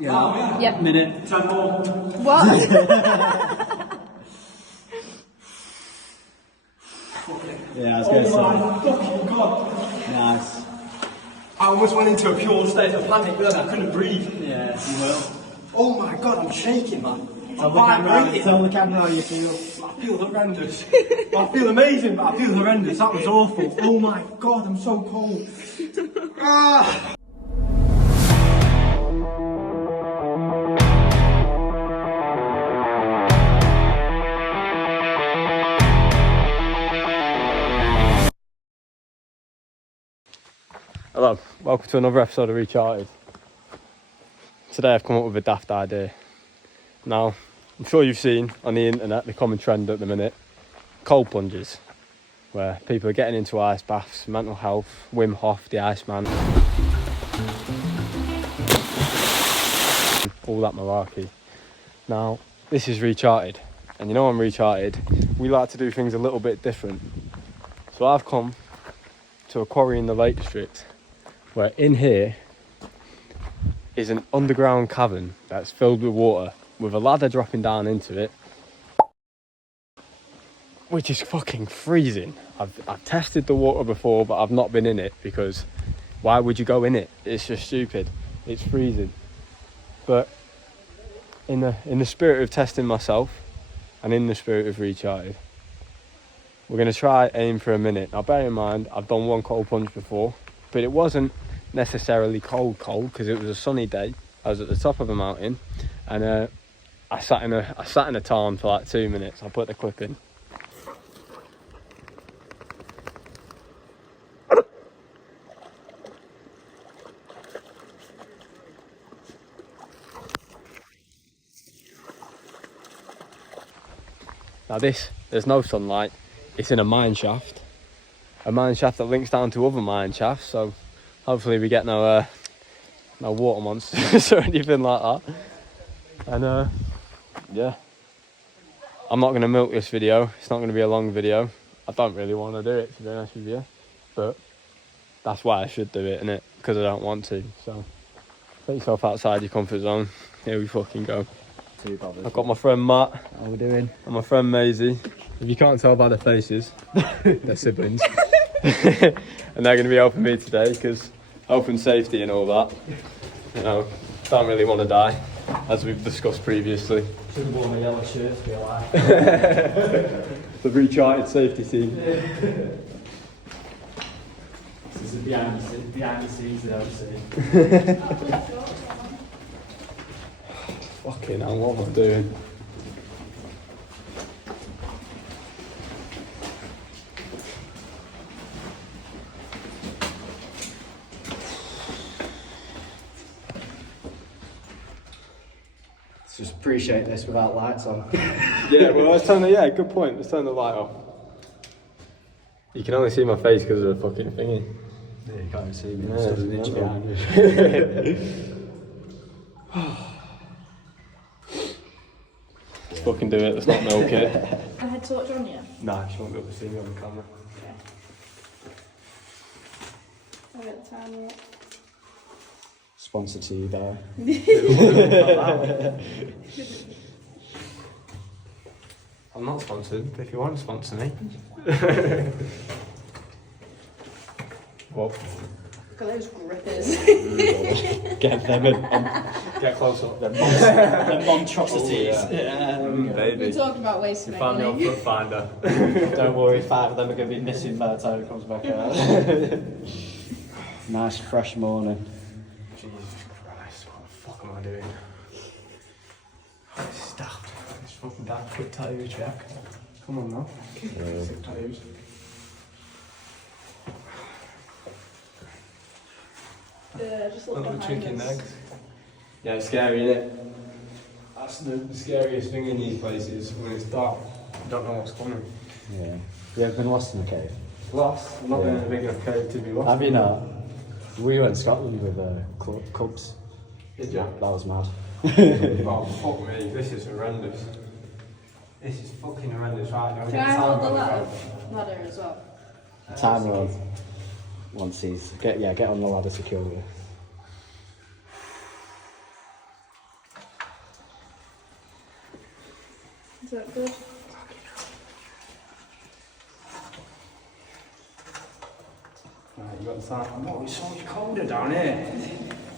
Yeah. Yep. Minute. 10 more. What? Yeah, I was going to say. My fucking god. Nice. I almost went into a pure state of panic then, I couldn't breathe. Yeah, you will. Oh my god, I'm shaking, man. Tell the camera how you feel. I feel horrendous. I feel amazing, but I feel horrendous. That was awful. Oh my god, I'm so cold. Ah. Hello, welcome to another episode of Recharted. Today I've come up with a daft idea. Now, I'm sure you've seen on the internet the common trend at the minute, cold plunges, where people are getting into ice baths, mental health, Wim Hof, the Iceman, all that malarkey. Now, this is Recharted, and you know on Recharted, we like to do things a little bit different. So I've come to a quarry in the Lake District, where in here is an underground cavern that's filled with water with a ladder dropping down into it, which is fucking freezing. I've tested the water before, but I've not been in it because why would you go in it? It's just stupid. It's freezing. But in the spirit of testing myself and in the spirit of Recharted, we're going to try aim for a minute. Now bear in mind, I've done one cold plunge before, but it wasn't necessarily cold because it was a sunny day. I was at the top of a mountain and I sat in a tarn for like 2 minutes. I'll put the clip in. Now there's no sunlight. It's in a mine shaft that links down to other mine shafts, so hopefully we get no water monsters or anything like that. And yeah, I'm not going to milk this video. It's not going to be a long video. I don't really want to do it, to be honest with you, but that's why I should do it, innit? Because I don't want to. So put yourself outside your comfort zone. Here we fucking go. I've got my friend Matt. How we doing? And my friend Maisie. If you can't tell by their faces, they're siblings. And they're going to be helping me today because health and safety and all that. You know, don't really want to die, as we've discussed previously. Should have worn a yellow shirt to be alive. The Recharted safety team. This is the behind the scenes that I'm seeing. Fucking hell, what am I doing? Just appreciate this without lights on. Yeah, well, good point. Let's turn the light off. You can only see my face because of the fucking thingy. Yeah, you can't even see me. Yeah, There's an it's inch mental. behind you. Let's fucking do it, let's not milk it. I had torch on you. Nah, she won't be able to see me on the camera. I've got the time yet. Sponsored to you there. I'm not sponsored, if you want to sponsor me. What? Look at those grippers. Get them in. Get close up. Them monstrosities. Oh, Yeah, there we go. Baby. We're talking about ways to You make found me on money. Foot Finder. Don't worry, 5 of them are going to be missing by the time it comes back out. Nice fresh morning. Jesus Christ, what the fuck am I doing? This is daft. It's fucking daft. Quick tattoos, Jack. Come on now. Sick tattoos. Just look Little behind chicken us. legs. Yeah, it's scary, isn't it? That's the scariest thing in these places when it's dark. You don't know what's coming. Yeah. You ever been lost in a cave? Lost? I'm not in a big enough cave to be lost. Have you not? We went to Scotland with Cubs. Did you? That was mad. Oh, fuck me, this is horrendous. This is fucking horrendous, right? Now, Can I hold the ladder as well? Time on. Once he's get on the ladder securely. Is that good? Right, you got the sign. Oh, it's so much colder down here.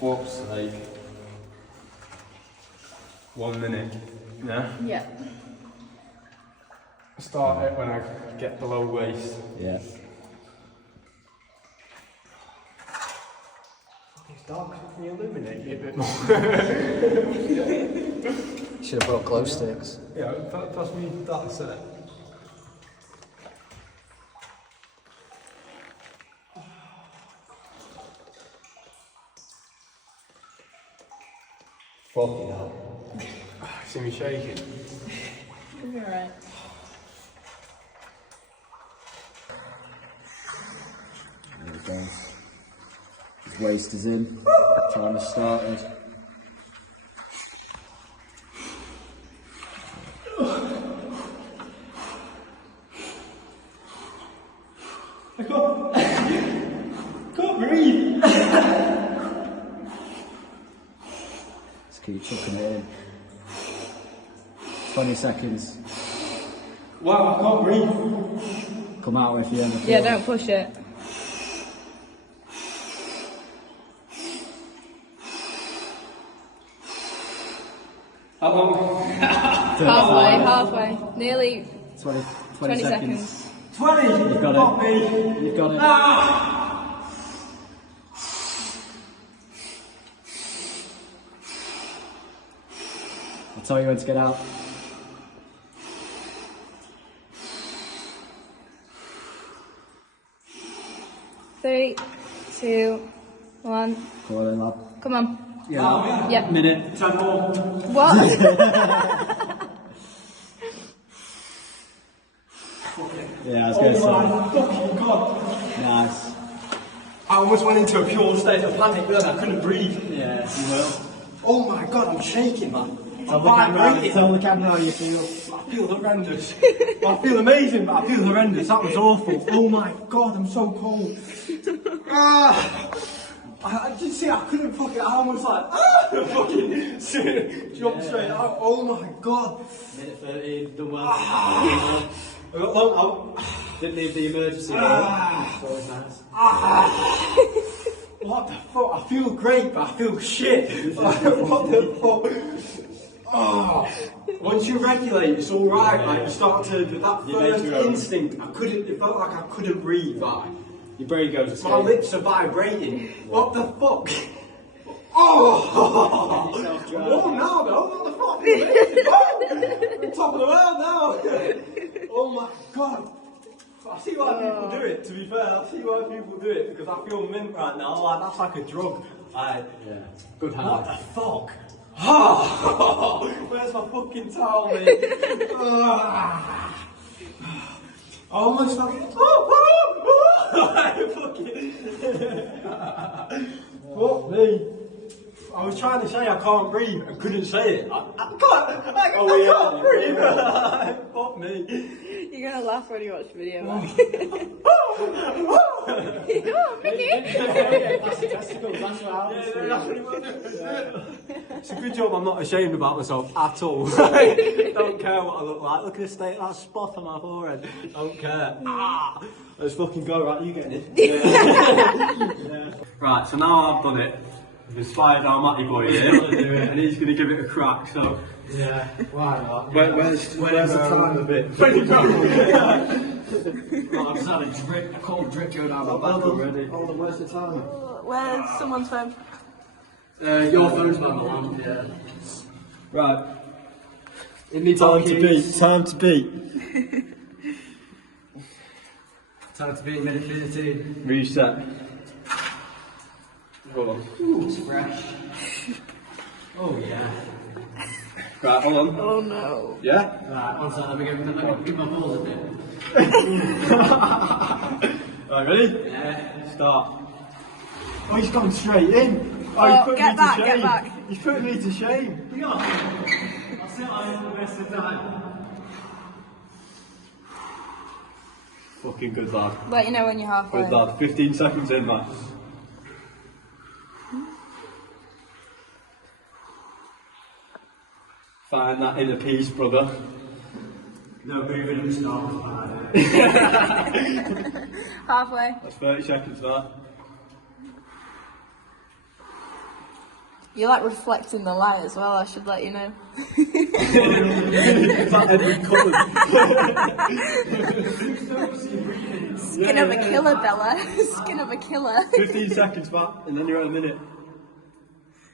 Whoops, like 1 minute. Yeah. Yeah. Start it when I get below waist. Yeah. It's dark. Can you illuminate it a bit more? Should have brought glow sticks. Yeah, pass me that set. Fucking hell. See me shaking. You'll be alright. There we go. His waist is in. Timer started. I can't breathe. Just keep chucking it in. 20 seconds. Wow, I can't breathe. Come out if you ever feel Yeah, don't push it. How long? Halfway. Nearly 20 20 seconds. seconds. 20. You've got Not it. me. You've got it. Ah! I'll tell you when to get out. Three, two, one. Come on then, lad. Come on. Yeah. Yep. Minute. 10 more. What? Yeah, I was going to Oh say. my fucking god. Nice. I almost went into a pure state of panic then, I couldn't breathe. Yeah, you will. Oh my god, I'm shaking, man. Tell I'm the camera, vibrating. tell the camera how you feel. I feel horrendous. I feel amazing, but I feel horrendous. That was awful. Oh my god, I'm so cold. I did see, I couldn't fucking, I almost like, fucking jumped straight out. Oh my god. Minute 13, done well. I got long out. Didn't need the emergency room. It's always nice. What the fuck? I feel great, but I feel shit. What the fuck? Oh. Once you regulate, it's alright. Like you start to, that You make first your own. instinct, it felt like I couldn't breathe. Like, Your brain goes to my sleep. lips are vibrating. What the fuck? Oh! Yourself dry. Oh, now though, what the fuck? Oh, I'm top of the world now. Oh my god. I see why people do it, to be fair. I see why people do it because I feel mint right now. Like, that's like a drug. Like, Yeah. Good what hand. the fuck? Where's my fucking towel, mate? I almost fucking. Fuck me. I was trying to say I can't breathe and couldn't say it. I can't breathe. Fuck me. You're gonna laugh when you watch the video. Oh, It's a good job I'm not ashamed about myself at all. Don't care what I look like. Look at the state of that spot on my forehead. Don't care. Let's fucking go. Right, you getting it? Yeah. Right, so now I've done it. I've inspired our Matty boy here, and he's going to give it a crack. So, Yeah, why not? where's the time a bit? Well, I've just had a cold drip going down my back already. Hold on, where's the time? Where's someone's phone? Your phone's by the lamp, yeah. Right. Time to beat. Time to beat. Time to beat minute 15. Reset. Hold on. Ooh, it's fresh. Oh yeah. Right, hold on. Oh no. Yeah? Right, one second, let me give my balls a bit. Right, ready? Yeah. Start. Oh, he's gone straight in. Oh, he's putting get me back, to get shame. back. He's putting me to shame. I'll sit on it the rest of the time. Fucking good lad. Let you know when you're halfway. Good lad. 15 seconds in, man. Find that inner peace, brother. No moving at the start was bad. Halfway. That's 30 seconds there. You like reflecting the light as well, I should let you know. Is that Edward Cullen? Skin of a killer, Bella. Skin of a killer. 15 seconds back, and then you're at a minute.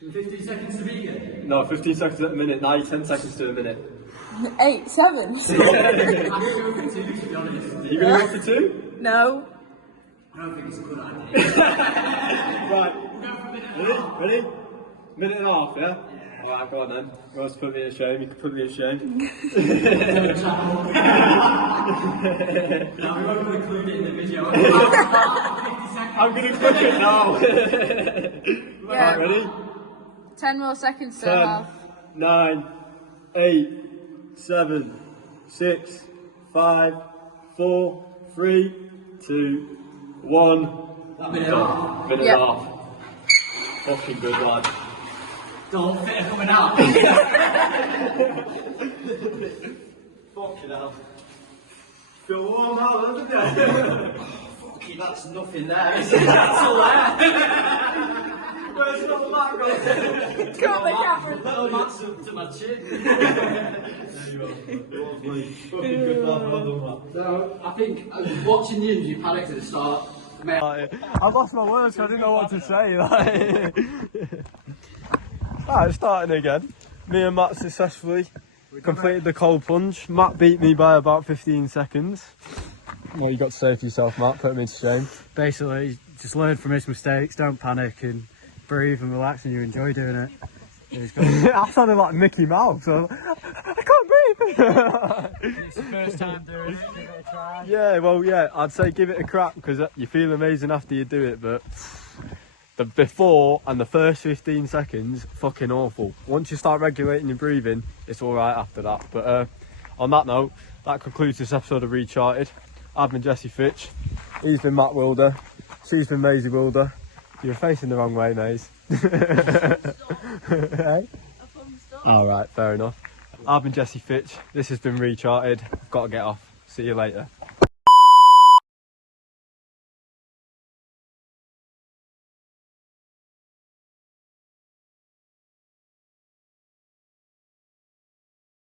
15 seconds to be again. No, 15 seconds at a minute, now you're 10 seconds to a minute. 8, 7. I'm going to go for 2, to be honest. Are you going to go for 2? No. I don't think it's a good idea. Right. Ready? Minute and a half, yeah? Alright, go on then. You want to put me in shame? You can put me in shame. No, we won't include it in the video. I'm going to click it now. Yeah. Right, ready? 10 more seconds to 10, half. 9, 8, 7, 6, 5, 4, 3, 2, 1. Minute and a half. Minute Yep. and a half. Fucking good, lad. Don't fit her coming out. Fucking hell. Feel warm now, doesn't it? Fucking, that's nothing there. That's all there. Where's the back, guys? Come on, the camera. Little mats up to my chin. There you are. Fucking good, lad. Well done, man. So, I think, watching you, you panicked at the start. Mate, I've lost my words, so I didn't know what to say. Alright, starting again. Me and Matt successfully completed the cold plunge. Matt beat me by about 15 seconds. What you got to say for yourself, Matt? Put him into shame. Basically, just learn from his mistakes, don't panic and breathe and relax and you enjoy doing it. I sounded like Mickey Mouse. I can't breathe. It's the first time doing it, give it a try. Yeah, well, yeah, I'd say give it a crack because you feel amazing after you do it, but the before and the first 15 seconds, fucking awful. Once you start regulating your breathing, it's all right after that. But on that note, that concludes this episode of Recharted. I've been Jesse Fitch. He's been Matt Wilder. She's been Maisie Wilder. You're facing the wrong way, Maze. Hey? All right, fair enough. I've been Jesse Fitch. This has been Recharted. I've got to get off. See you later.